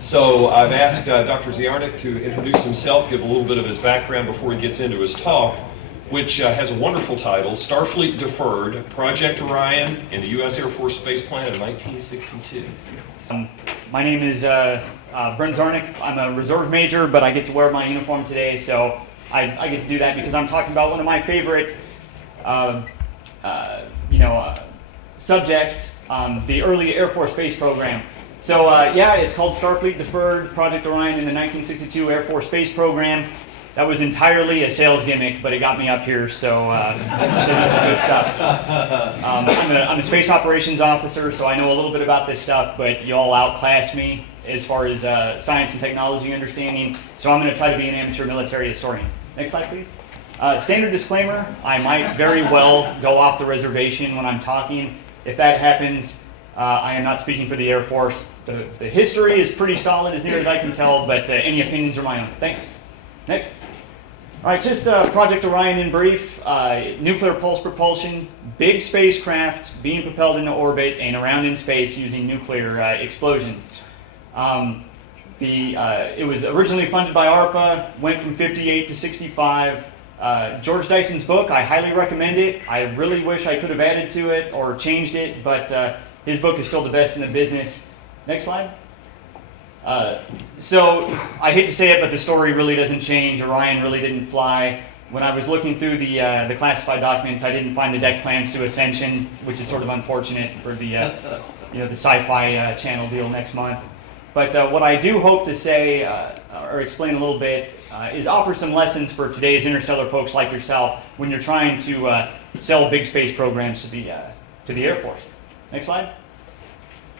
So I've asked Dr. Ziarnick to introduce himself, give a little bit of his background before he gets into his talk, which has a wonderful title, Starfleet Deferred, Project Orion, and the U.S. Air Force Space Plan in 1962. My name is Brent Ziarnick. I'm a reserve major, but I get to wear my uniform today, so I get to do that because I'm talking about one of my favorite subjects, the early Air Force space program. So yeah, it's called Starfleet Deferred, Project Orion in the 1962 Air Force Space Program. That was entirely a sales gimmick, but it got me up here, so this is good stuff. I'm a space operations officer, so I know a little bit about this stuff, but you all outclass me as far as science and technology understanding, so I'm going to try to be an amateur military historian. Next slide, please. Standard disclaimer, I might very well go off the reservation when I'm talking. If that happens, I am not speaking for the Air Force. The history is pretty solid as near as I can tell, but any opinions are my own. Thanks. Next. All right, just Project Orion in brief. Nuclear pulse propulsion, big spacecraft being propelled into orbit and around in space using nuclear explosions. It was originally funded by ARPA, went from 58 to 65. George Dyson's book, I highly recommend it. I really wish I could have added to it or changed it, but his book is still the best in the business. Next slide. So I hate to say it, but the story really doesn't change. Orion really didn't fly. When I was looking through the classified documents, I didn't find the deck plans to Ascension, which is sort of unfortunate for the the sci-fi channel deal next month. But what I do hope to say or explain a little bit is offer some lessons for today's interstellar folks like yourself when you're trying to sell big space programs to the Air Force. Next slide.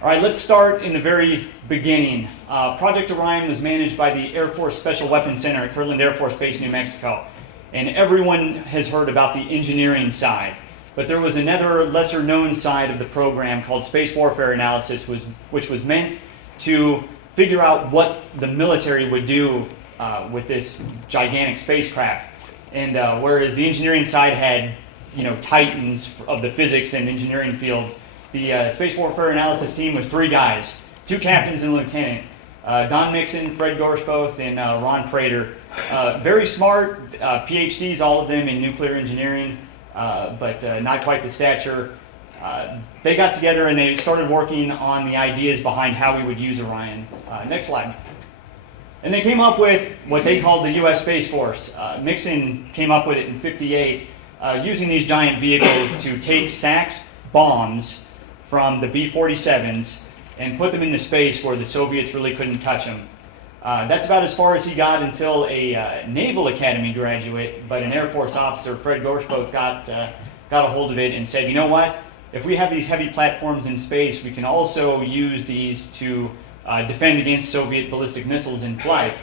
All right, let's start in the very beginning. Project Orion was managed by the Air Force Special Weapons Center at Kirtland Air Force Base, New Mexico. And everyone has heard about the engineering side. But there was another lesser known side of the program called space warfare analysis, which was meant to figure out what the military would do with this gigantic spacecraft. And whereas the engineering side had, titans of the physics and engineering fields, the space warfare analysis team was 3 guys, 2 captains and a lieutenant, Don Mixon, Fred Gorshboth, and Ron Prater. Very smart, PhDs, all of them in nuclear engineering, but not quite the stature. They got together and they started working on the ideas behind how we would use Orion. Next slide. And they came up with what they called the U.S. Space Force. Mixon came up with it in '58, using these giant vehicles to take SAX bombs from the B-47s and put them into space where the Soviets really couldn't touch them. That's about as far as he got until a Naval Academy graduate, but an Air Force officer, Fred Gorshboth, got a hold of it and said, you know what? If we have these heavy platforms in space, we can also use these to defend against Soviet ballistic missiles in flight.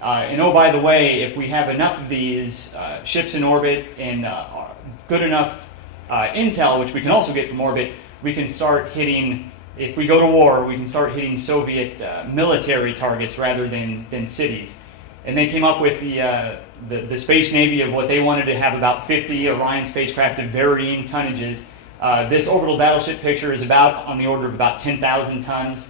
And oh, by the way, if we have enough of these ships in orbit and good enough intel, which we can also get from orbit, we can start hitting, if we go to war, we can start hitting Soviet military targets rather than cities. And they came up with the Space Navy of what they wanted to have about 50 Orion spacecraft of varying tonnages. This orbital battleship picture is about on the order of about 10,000 tons.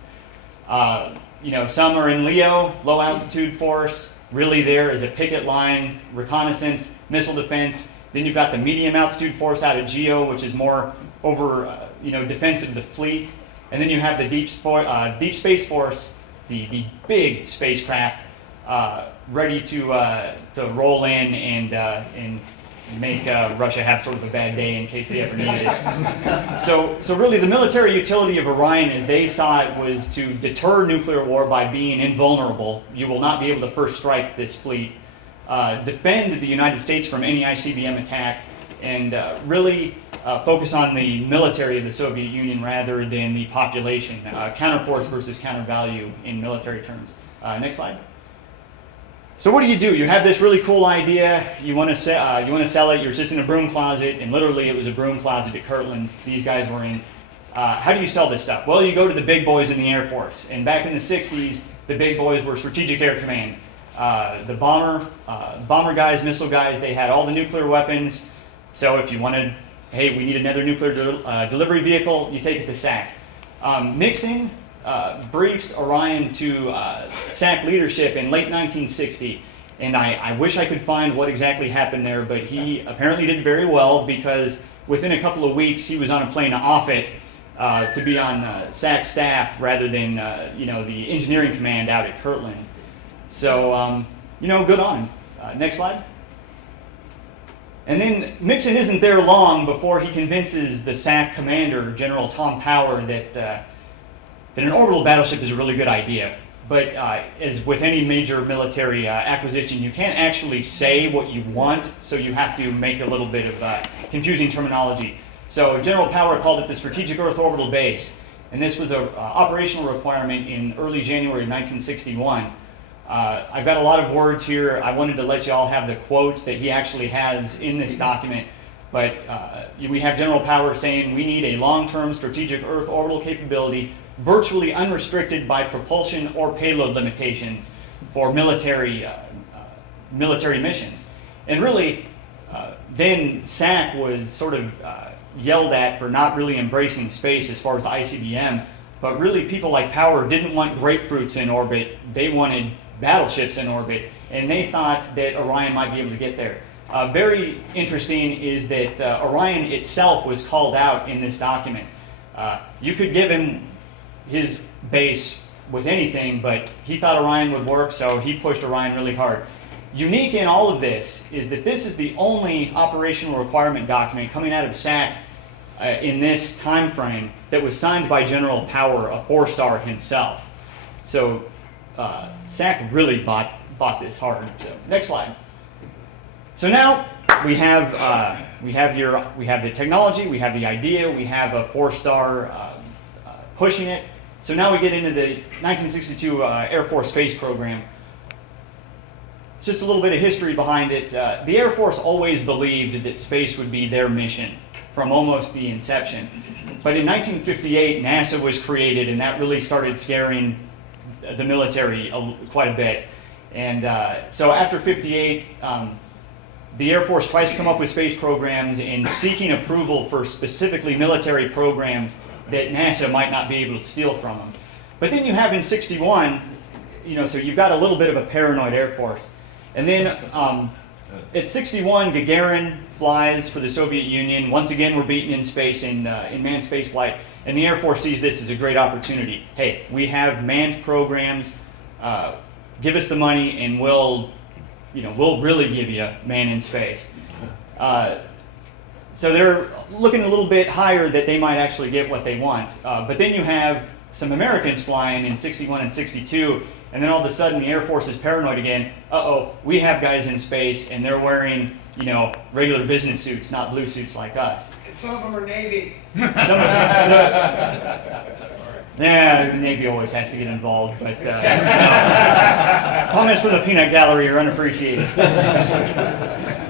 Some are in LEO, low altitude force, really there as a picket line, reconnaissance, missile defense. Then you've got the medium altitude force out at GEO, which is more over, defense of the fleet. And then you have the Deep Space Force, the big spacecraft, ready to roll in and make Russia have sort of a bad day in case they ever needed it. So really the military utility of Orion, as they saw it, was to deter nuclear war by being invulnerable. You will not be able to first strike this fleet. Defend the United States from any ICBM attack, and really focus on the military of the Soviet Union rather than the population. Counterforce versus countervalue in military terms. Next slide. So what do? You have this really cool idea. You want to sell it. You're just in a broom closet, and literally it was a broom closet at Kirtland these guys were in. How do you sell this stuff? Well, you go to the big boys in the Air Force. And back in the '60s, the big boys were Strategic Air Command. The bomber guys, missile guys, they had all the nuclear weapons. So if you wanted, hey, we need another nuclear delivery vehicle, you take it to SAC. Mixon briefs Orion to SAC leadership in late 1960. And I wish I could find what exactly happened there, but he apparently did very well because within a couple of weeks he was on a plane off it to be on SAC staff rather than the engineering command out at Kirtland. So good on him. Next slide. And then Nixon isn't there long before he convinces the SAC commander, General Tom Power, that an orbital battleship is a really good idea. But as with any major military acquisition, you can't actually say what you want, so you have to make a little bit of confusing terminology. So General Power called it the Strategic Earth Orbital Base, and this was an operational requirement in early January of 1961. I've got a lot of words here. I wanted to let you all have the quotes that he actually has in this document, but we have General Power saying we need a long-term strategic Earth orbital capability virtually unrestricted by propulsion or payload limitations for military missions. And really, then SAC was sort of yelled at for not really embracing space as far as the ICBM, but really people like Power didn't want grapefruits in orbit, they wanted battleships in orbit, and they thought that Orion might be able to get there. Very interesting is that Orion itself was called out in this document. You could give him his base with anything, but he thought Orion would work, so he pushed Orion really hard. Unique in all of this is that this is the only operational requirement document coming out of SAC in this time frame that was signed by General Power, a 4-star himself. So SAC really bought this hard. So next slide. So now we have the technology, we have the idea, we have a 4-star pushing it. So now we get into the 1962 Air Force Space Program. Just a little bit of history behind it. The Air Force always believed that space would be their mission from almost the inception. But in 1958, NASA was created, and that really started scaring the military quite a bit. And so after 58, the Air Force tries to come up with space programs and seeking approval for specifically military programs that NASA might not be able to steal from them. But then you have in 61, so you've got a little bit of a paranoid Air Force. And then at 61, Gagarin flies for the Soviet Union. Once again, we're beaten in space in manned space flight. And the Air Force sees this as a great opportunity. Hey, we have manned programs. Give us the money, and we'll really give you man in space. So they're looking a little bit higher that they might actually get what they want. But then you have some Americans flying in 61 and 62, and then all of a sudden the Air Force is paranoid again. Uh-oh, we have guys in space, and they're wearing, regular business suits, not blue suits like us. Some of them are Navy. Yeah, the Navy always has to get involved, but comments from the peanut gallery are unappreciated.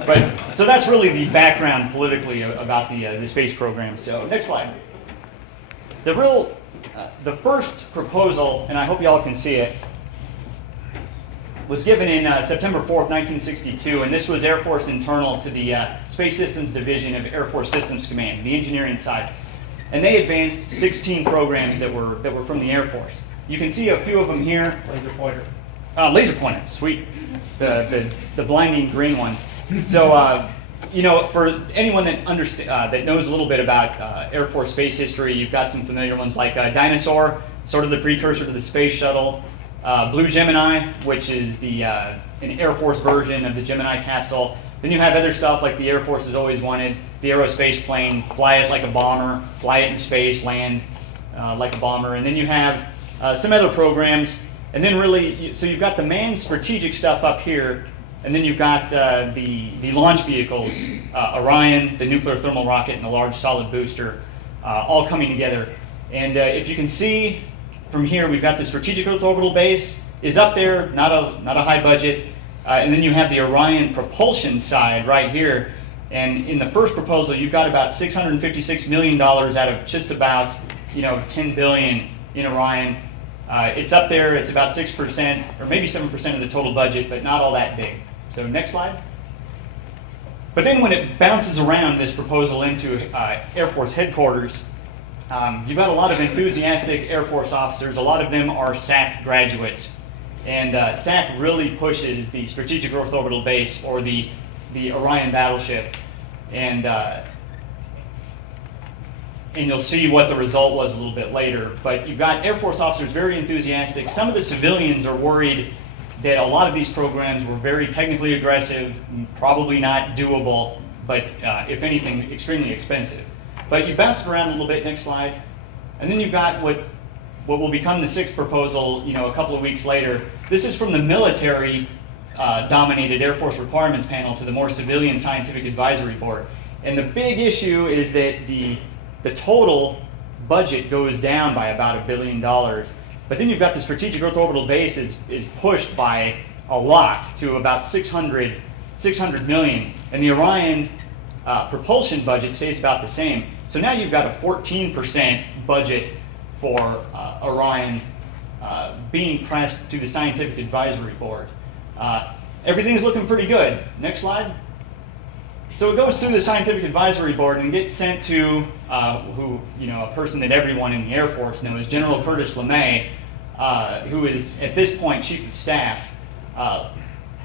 But so that's really the background politically about the space program. So next slide. The first proposal, and I hope y'all can see it, was given in September 4th, 1962, and this was Air Force internal to the Space Systems Division of Air Force Systems Command, the engineering side. And they advanced 16 programs that were from the Air Force. You can see a few of them here. Laser pointer. Laser pointer, sweet. The blinding green one. So, for anyone that knows a little bit about Air Force space history, you've got some familiar ones like Dinosaur, sort of the precursor to the space shuttle. Blue Gemini, which is an Air Force version of the Gemini capsule. Then you have other stuff like the Air Force has always wanted, the aerospace plane, fly it like a bomber, fly it in space, land like a bomber. And then you have some other programs. And then really, so you've got the manned strategic stuff up here, and then you've got the launch vehicles, Orion, the nuclear thermal rocket, and the large solid booster, all coming together. And if you can see from here, we've got the Strategic Earth Orbital Base is up there, not a high budget. And then you have the Orion propulsion side right here. And in the first proposal, you've got about $656 million out of just about $10 billion in Orion. It's up there. It's about 6% or maybe 7% of the total budget, but not all that big. So next slide. But then when it bounces around this proposal into Air Force headquarters, You've got a lot of enthusiastic Air Force officers. A lot of them are SAC graduates. And SAC really pushes the Strategic Growth Orbital Base, or the Orion battleship. And you'll see what the result was a little bit later. But you've got Air Force officers very enthusiastic. Some of the civilians are worried that a lot of these programs were very technically aggressive, probably not doable, but if anything, extremely expensive. But you bounce it around a little bit, next slide. And then you've got what will become the sixth proposal, a couple of weeks later. This is from the military dominated Air Force Requirements Panel to the more civilian Scientific Advisory Board. And the big issue is that the total budget goes down by about $1 billion. But then you've got the Strategic Growth Orbital Base is pushed by a lot to about 600 million. And the Orion propulsion budget stays about the same. So now you've got a 14% budget for Orion being pressed to the Scientific Advisory Board. Everything's looking pretty good. Next slide. So it goes through the Scientific Advisory Board and gets sent to a person that everyone in the Air Force knows, General Curtis LeMay, who is at this point Chief of Staff.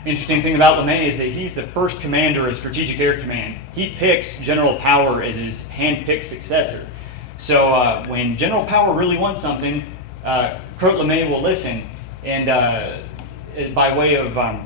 Interesting thing about LeMay is that he's the first commander of Strategic Air Command. He picks General Power as his hand-picked successor. So when General Power really wants something, Kurt LeMay will listen. And by way of a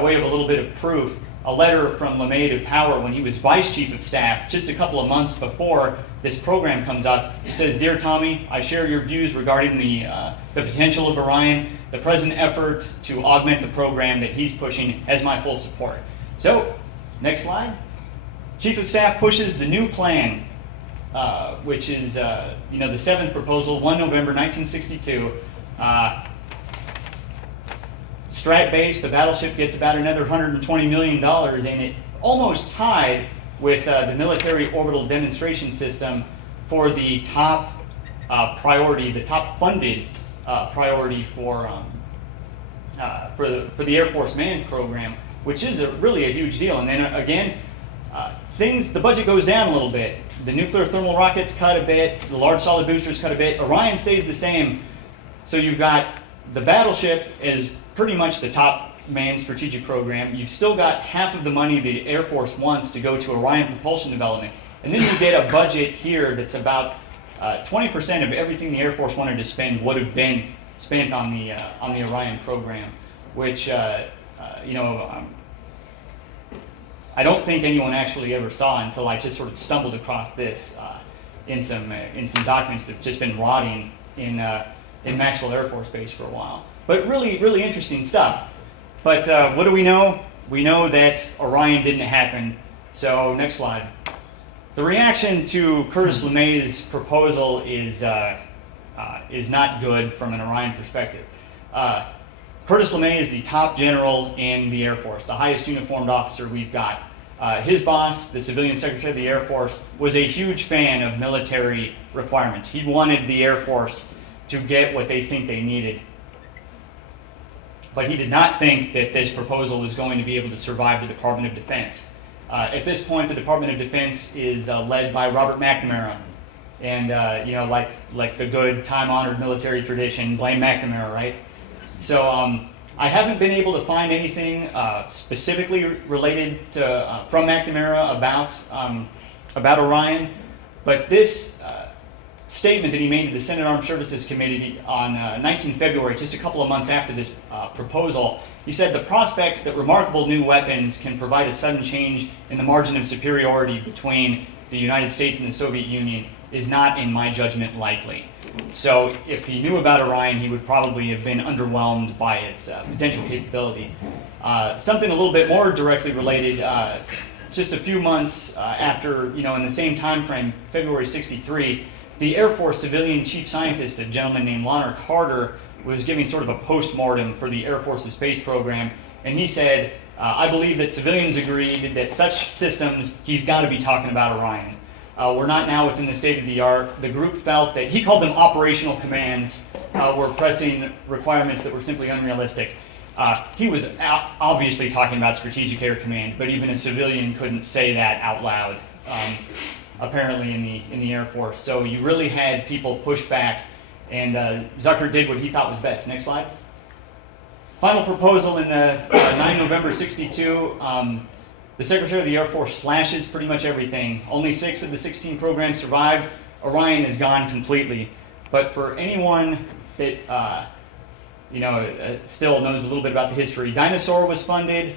little bit of proof, a letter from LeMay to Power when he was Vice Chief of Staff, just a couple of months before this program comes up, it says, "Dear Tommy, I share your views regarding the potential of Orion. The present effort to augment the program that he's pushing has my full support." So, next slide. Chief of Staff pushes the new plan, which is the seventh proposal, 1 November 1962. Strat base, the battleship gets about another $120 million, and it almost tied with the military orbital demonstration system for the top priority, the top funded priority for the Air Force Manned program, which is really a huge deal. And then again, the budget goes down a little bit. The nuclear thermal rockets cut a bit, the large solid boosters cut a bit. Orion stays the same. So you've got the battleship is pretty much the top manned strategic program. You've still got half of the money the Air Force wants to go to Orion propulsion development. And then you get a budget here that's about 20% of everything the Air Force wanted to spend would have been spent on the Orion program, which I don't think anyone actually ever saw until I just sort of stumbled across this in some documents that've just been rotting in Maxwell Air Force Base for a while. But really, really interesting stuff. But what do we know? We know that Orion didn't happen. So next slide. The reaction to Curtis LeMay's proposal is not good from an Orion perspective. Curtis LeMay is the top general in the Air Force, the highest uniformed officer we've got. His boss, the civilian secretary of the Air Force, was a huge fan of military requirements. He wanted the Air Force to get what they think they needed. But he did not think that this proposal was going to be able to survive the Department of Defense. At this point, the Department of Defense is led by Robert McNamara. And, like the good time-honored military tradition, blame McNamara, right? So I haven't been able to find anything specifically related to from McNamara about Orion, but this statement that he made to the Senate Armed Services Committee on 19 February, just a couple of months after this proposal, he said, "The prospect that remarkable new weapons can provide a sudden change in the margin of superiority between the United States and the Soviet Union is not, in my judgment, likely." So if he knew about Orion, he would probably have been underwhelmed by its potential capability. Something a little bit more directly related, just a few months after, in the same time frame, February 63, the Air Force civilian chief scientist, a gentleman named Lonner Carter, was giving sort of a post-mortem for the Air Force's space program, and he said, "I believe that civilians agreed that such systems, he's got to be talking about Orion. We're not now within the state of the art." The group felt that, he called them operational commands, were pressing requirements that were simply unrealistic. He was obviously talking about Strategic Air Command, but even a civilian couldn't say that out loud. apparently in the Air Force. So you really had people push back, and Zucker did what he thought was best. Next slide. Final proposal in the 9 November 62. The Secretary of the Air Force slashes pretty much everything. Only 6 of the 16 programs survived. Orion is gone completely. But for anyone that still knows a little bit about the history, Dinosaur was funded,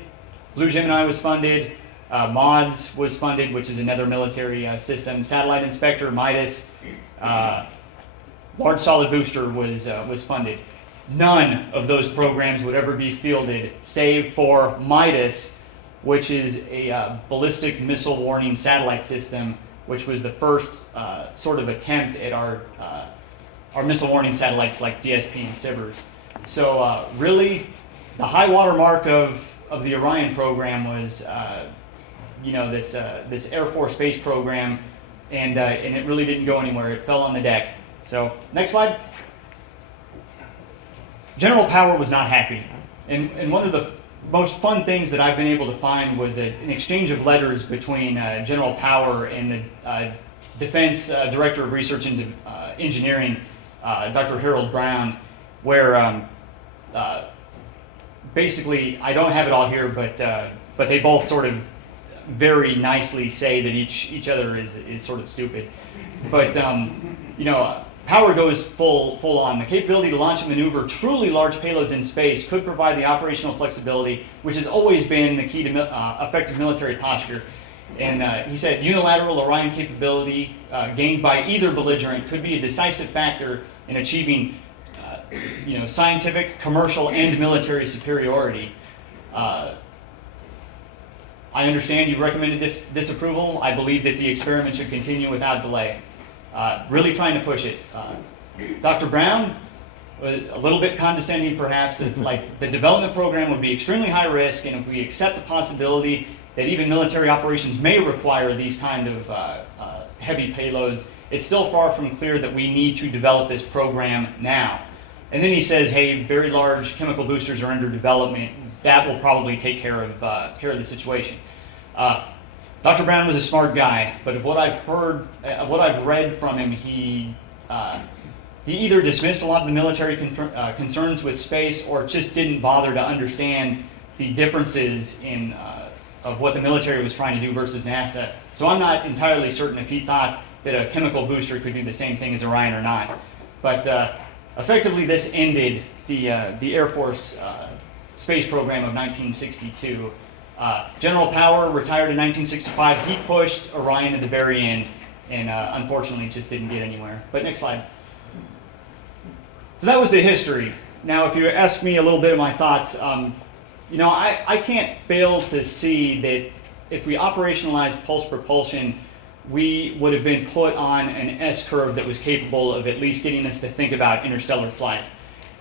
Blue Gemini was funded, MODS was funded, which is another military system, Satellite Inspector, Midas, Large Solid Booster was funded. None of those programs would ever be fielded, save for Midas, which is a ballistic missile warning satellite system, which was the first sort of attempt at our missile warning satellites like DSP and SIVRs. So really, the high water mark of the Orion program was this Air Force space program, and it really didn't go anywhere. It fell on the deck. So next slide. General Power was not happy, and one of the most fun things that I've been able to find was an exchange of letters between General Power and the Defense Director of Research and Engineering, Dr. Harold Brown, where basically, I don't have it all here, but they both sort of very nicely say that each other is sort of stupid. But Power goes full on. The capability to launch and maneuver truly large payloads in space could provide the operational flexibility, which has always been the key to effective military posture. And he said unilateral Orion capability gained by either belligerent could be a decisive factor in achieving scientific, commercial, and military superiority. I understand you've recommended disapproval. I believe that the experiment should continue without delay. Really trying to push it. Dr. Brown was a little bit condescending, perhaps, that like the development program would be extremely high risk, and if we accept the possibility that even military operations may require these kind of heavy payloads, it's still far from clear that we need to develop this program now. And then he says, hey, very large chemical boosters are under development. That will probably take care of the situation. Dr. Brown was a smart guy, but of what I've heard, what I've read from him, he either dismissed a lot of the military concerns with space, or just didn't bother to understand the differences in of what the military was trying to do versus NASA. So I'm not entirely certain if he thought that a chemical booster could do the same thing as Orion or not. But effectively, this ended the Air Force space program of 1962. General Power retired in 1965. He pushed Orion at the very end, and unfortunately just didn't get anywhere. But next slide. So that was the history. Now, if you ask me a little bit of my thoughts, I can't fail to see that if we operationalized pulse propulsion, we would have been put on an S-curve that was capable of at least getting us to think about interstellar flight.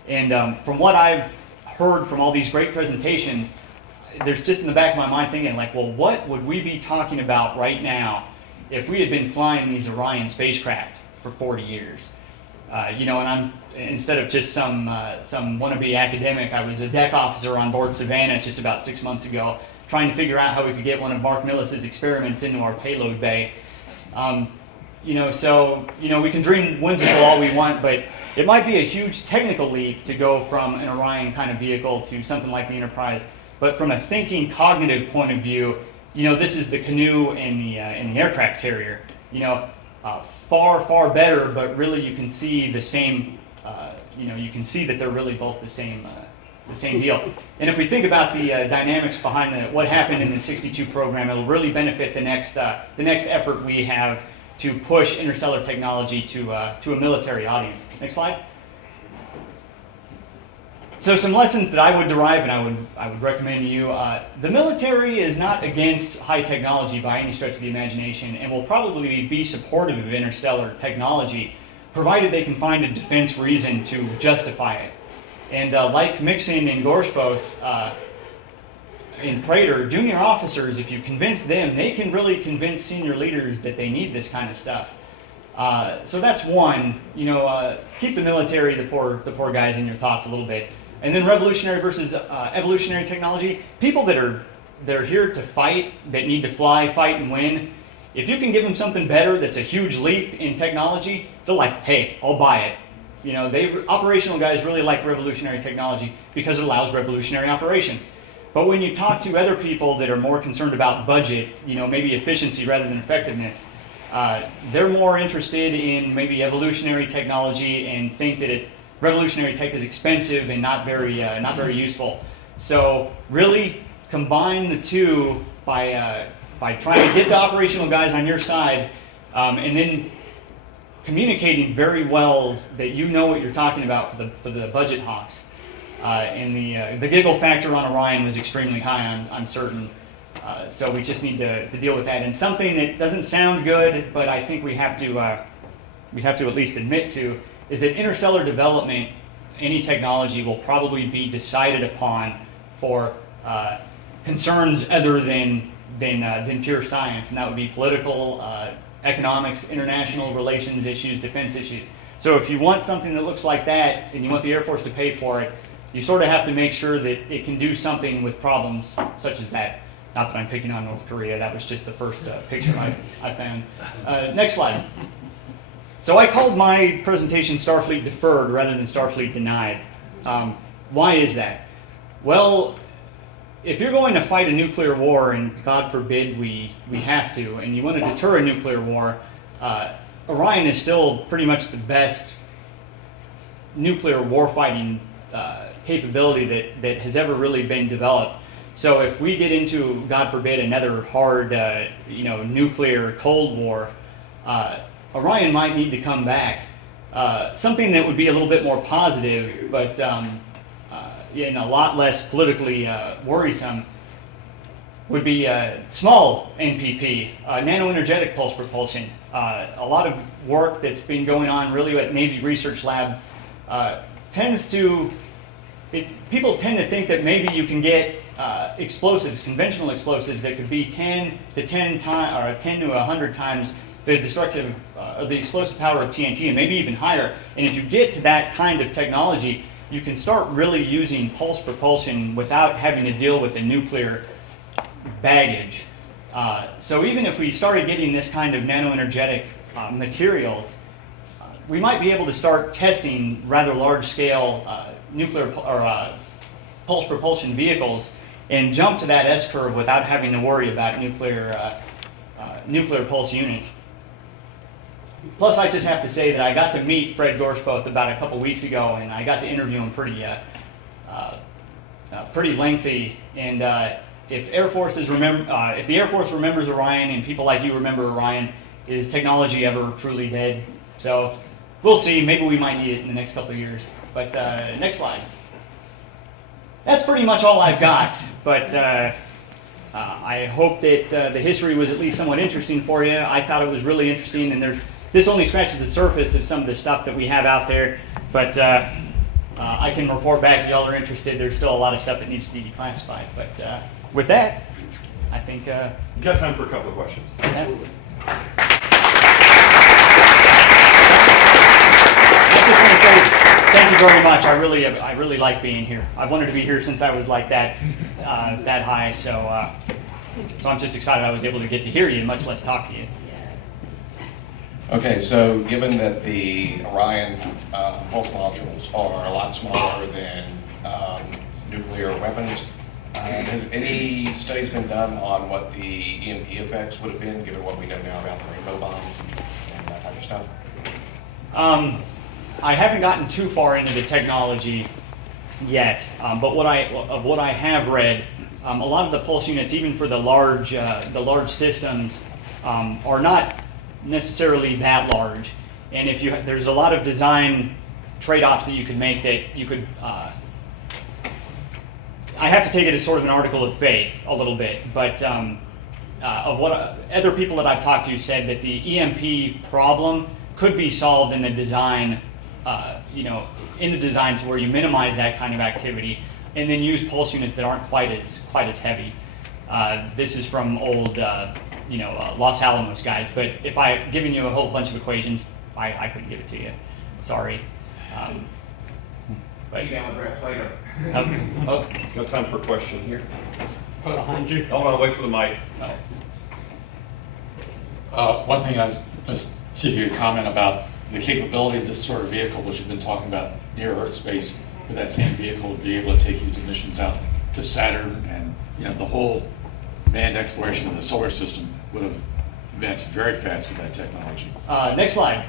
And from what I've heard from all these great presentations, there's just in the back of my mind thinking like, well, what would we be talking about right now if we had been flying these Orion spacecraft for 40 years? And I'm, instead of just some wannabe academic, I was a deck officer on board Savannah just about 6 months ago, trying to figure out how we could get one of Mark Millis's experiments into our payload bay. We can dream whimsical all we want, but it might be a huge technical leap to go from an Orion kind of vehicle to something like the Enterprise. But from a thinking, cognitive point of view, this is the canoe and the aircraft carrier. Far better, but really you can see the same. You can see that they're really both the same deal. And if we think about the dynamics behind what happened in the '62 program, it'll really benefit the next effort we have to push interstellar technology to a military audience. Next slide. So some lessons that I would derive and I would recommend to you. The military is not against high technology by any stretch of the imagination, and will probably be supportive of interstellar technology, provided they can find a defense reason to justify it. And like Mixon and Gorsh both, in Prater, junior officers, if you convince them, they can really convince senior leaders that they need this kind of stuff. So that's one. Keep the military, the poor guys, in your thoughts a little bit. And then revolutionary versus evolutionary technology. People that are here to fight, that need to fly, fight, and win. If you can give them something better that's a huge leap in technology, they're like, hey, I'll buy it. You know, operational guys really like revolutionary technology because it allows revolutionary operations. But when you talk to other people that are more concerned about budget, you know, maybe efficiency rather than effectiveness, they're more interested in maybe evolutionary technology and think that revolutionary tech is expensive and not very useful. So really combine the two by trying to get the operational guys on your side, and then communicating very well that you know what you're talking about for the budget hawks. And the giggle factor on Orion was extremely high, I'm certain. So we just need to deal with that. And something that doesn't sound good, but I think we have to at least admit to, is that interstellar development, any technology, will probably be decided upon for concerns other than pure science, and that would be political, economics, international relations issues, defense issues. So if you want something that looks like that, and you want the Air Force to pay for it, you sort of have to make sure that it can do something with problems such as that. Not that I'm picking on North Korea, that was just the first picture I found. Next slide. So I called my presentation Starfleet Deferred rather than Starfleet Denied. Why is that? Well, if you're going to fight a nuclear war, and God forbid we have to, and you want to deter a nuclear war, Orion is still pretty much the best nuclear warfighting capability that has ever really been developed. So if we get into, God forbid, another hard, nuclear Cold War, Orion might need to come back. Something that would be a little bit more positive, but and a lot less politically worrisome, would be small NPP, nano-energetic pulse propulsion. A lot of work that's been going on really at Navy Research Lab people tend to think that maybe you can get explosives, conventional explosives, that could be 10 to 100 times the destructive, or the explosive power of TNT, and maybe even higher. And if you get to that kind of technology, you can start really using pulse propulsion without having to deal with the nuclear baggage. So even if we started getting this kind of nano-energetic materials, we might be able to start testing rather large-scale nuclear or pulse propulsion vehicles and jump to that S-curve without having to worry about nuclear pulse units. Plus, I just have to say that I got to meet Fred Gorshboth about a couple weeks ago, and I got to interview him pretty lengthy. And if the Air Force remembers Orion, and people like you remember Orion, is technology ever truly dead? So we'll see. Maybe we might need it in the next couple of years. But next slide. That's pretty much all I've got. But I hope that the history was at least somewhat interesting for you. I thought it was really interesting, and this only scratches the surface of some of the stuff that we have out there. But I can report back if y'all are interested. There's still a lot of stuff that needs to be declassified. But with that, I think you got time for a couple of questions. Absolutely. Thank you very much. I really like being here. I've wanted to be here since I was like that high. So I'm just excited I was able to get to hear you, much less talk to you. Okay, so given that the Orion pulse modules are a lot smaller than nuclear weapons, has any studies been done on what the EMP effects would have been, given what we know now about the rainbow bombs and that type of stuff? I haven't gotten too far into the technology yet, but what I have read, a lot of the pulse units, even for the large systems, are not necessarily that large. And there's a lot of design trade-offs that you could make that you could. I have to take it as sort of an article of faith a little bit, but of what other people that I've talked to said that the EMP problem could be solved in the design. In the design to where you minimize that kind of activity, and then use pulse units that aren't quite as heavy. This is from old, Los Alamos guys. But if I've given you a whole bunch of equations, I couldn't give it to you. Sorry. Email address later. Okay. Oh. Got time for a question here? Behind you. Hold on, wait for the mic. Oh. One thing I was see if you could comment about the capability of this sort of vehicle, which you've been talking about near Earth space, with that same vehicle would be able to take you to missions out to Saturn, and the whole manned exploration of the solar system would have advanced very fast with that technology. Next slide.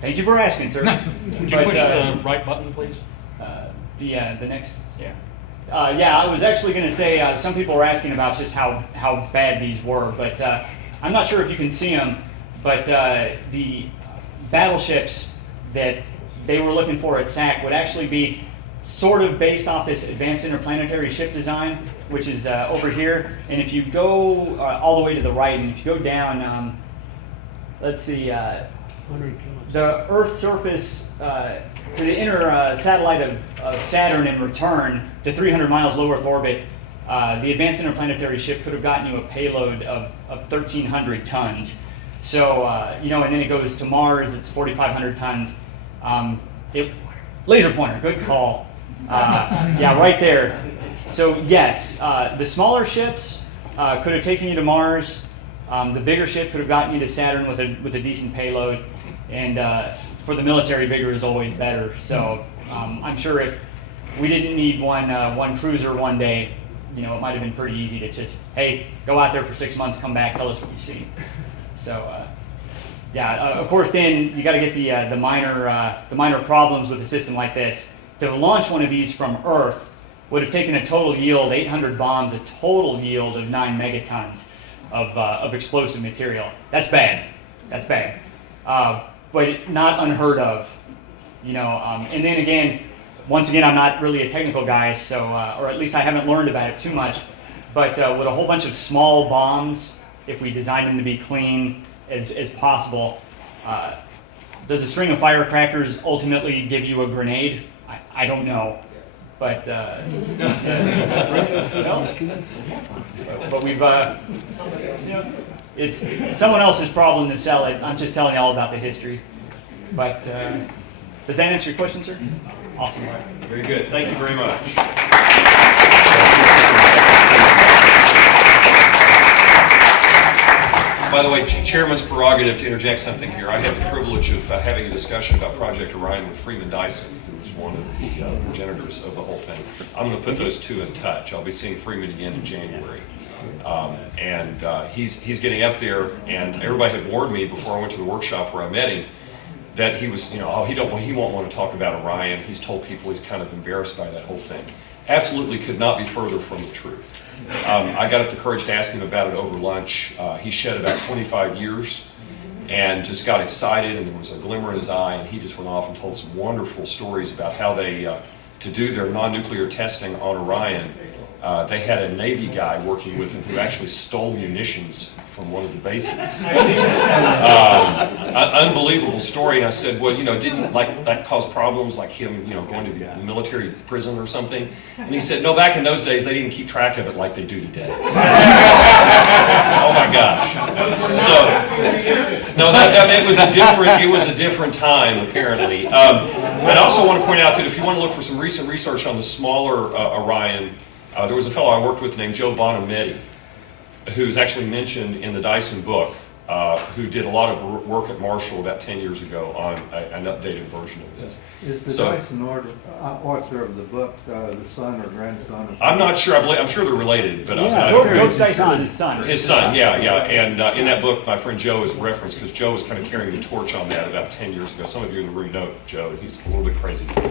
Thank you for asking, sir. Would you push the right button, please? The next, yeah. I was actually going to say, some people were asking about just how bad these were, but I'm not sure if you can see them, but the battleships that they were looking for at SAC would actually be sort of based off this advanced interplanetary ship design, which is over here. And if you go all the way to the right, and if you go down, let's see, the Earth's surface to the inner satellite of Saturn and return to 300 miles low Earth orbit, the advanced interplanetary ship could have gotten you a payload of 1,300 tons. So, and then it goes to Mars, it's 4,500 tons. Laser pointer, good call. Right there. So yes, the smaller ships could have taken you to Mars. The bigger ship could have gotten you to Saturn with a decent payload. And for the military, bigger is always better. So I'm sure if we didn't need one cruiser one day, it might have been pretty easy to just, hey, go out there for 6 months, come back, tell us what you see. So of course, then you got to get the minor problems with a system like this. To launch one of these from Earth would have taken a total yield, 800 bombs, a total yield of 9 megatons of explosive material. That's bad. That's bad. But not unheard of, And then again, once again, I'm not really a technical guy, so or at least I haven't learned about it too much. But with a whole bunch of small bombs, if we design them to be clean as possible, does a string of firecrackers ultimately give you a grenade? I don't know, but but we've it's someone else's problem to sell it. I'm just telling you all about the history. But does that answer your question, sir? Awesome. Very good. Thank you very much. By the way, Chairman's prerogative to interject something here. I had the privilege of having a discussion about Project Orion with Freeman Dyson, who was one of the progenitors of the whole thing. I'm going to put those two in touch. I'll be seeing Freeman again in January. He's getting up there, and everybody had warned me before I went to the workshop where I met him that he was, he won't want to talk about Orion. He's told people he's kind of embarrassed by that whole thing. Absolutely could not be further from the truth. I got up the courage to ask him about it over lunch. He shed about 25 years and just got excited, and there was a glimmer in his eye, and he just went off and told some wonderful stories about how they, to do their non-nuclear testing on Orion, they had a Navy guy working with them who actually stole munitions from one of the bases. Unbelievable story. And I said, well, didn't that cause problems, like him, going to the military prison or something? And he said, no, back in those days they didn't keep track of it like they do today. Oh my gosh. So, no, it was a different time apparently. I also want to point out that if you want to look for some recent research on the smaller Orion. There was a fellow I worked with named Joe Bonametti, who's actually mentioned in the Dyson book, who did a lot of work at Marshall about 10 years ago on an updated version of this. Is the Dyson author of the book the son or grandson of? I'm not sure. I'm sure they're related, but George Dyson is his son. His son, yeah. And in that book, my friend Joe is referenced because Joe was kind of carrying the torch on that about 10 years ago. Some of you in the room know Joe. He's a little bit crazy, but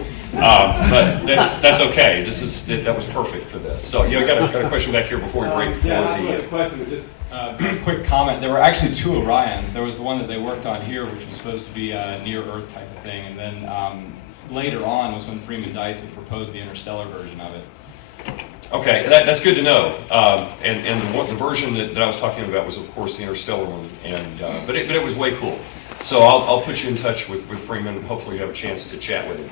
that's okay. That was perfect for this. So I got a question back here before we break for the question. Just a quick comment. There were actually two Orions. There was the one that they worked on here, which was supposed to be a near-Earth type of thing, and then later on was when Freeman Dyson proposed the Interstellar version of it. Okay, that's good to know. And the version that I was talking about was, of course, the Interstellar one, but it was way cool. So I'll put you in touch with Freeman, and hopefully you have a chance to chat with him.